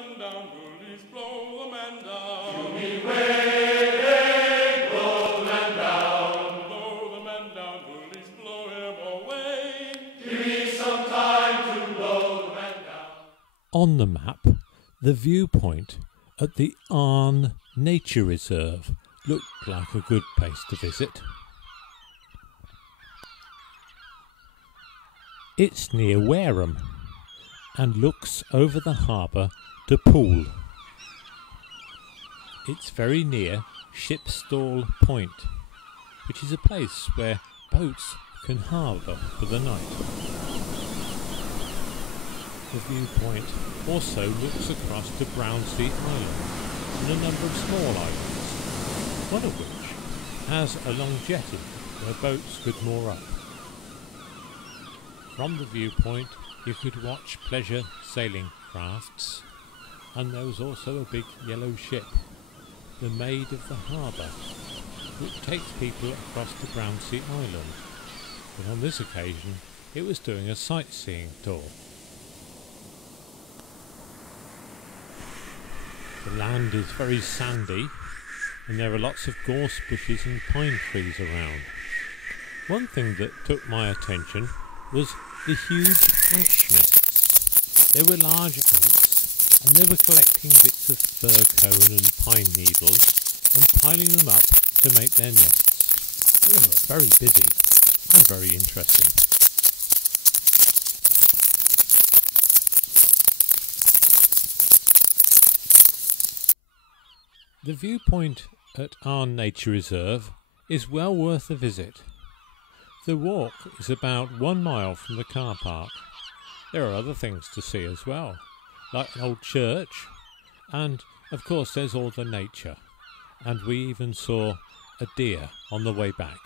men down, bullies, blow the men down. To me way, blow the men down. Blow the men down, bullies, blow him away. Give me some time to blow the men down. On the map, the viewpoint at the Arne Nature Reserve looked like a good place to visit. It's near Wareham and looks over the harbour to Poole. It's very near Shipstal Point, which is a place where boats can harbour for the night. The viewpoint also looks across to Brownsea Island and a number of small islands, one of which has a long jetty where boats could moor up. From the viewpoint you could watch pleasure sailing crafts, and there was also a big yellow ship, the Maid of the Harbour, which takes people across to Brownsea Island, but on this occasion it was doing a sightseeing tour. The land is very sandy and there are lots of gorse bushes and pine trees around. One thing that took my attention was the huge ant nests. They were large ants and they were collecting bits of fir cone and pine needles and piling them up to make their nests. They were very busy and very interesting. The viewpoint at Arne Nature Reserve is well worth a visit. The walk is about 1 mile from the car park. There are other things to see as well, like an old church, and of course there's all the nature, and we even saw a deer on the way back.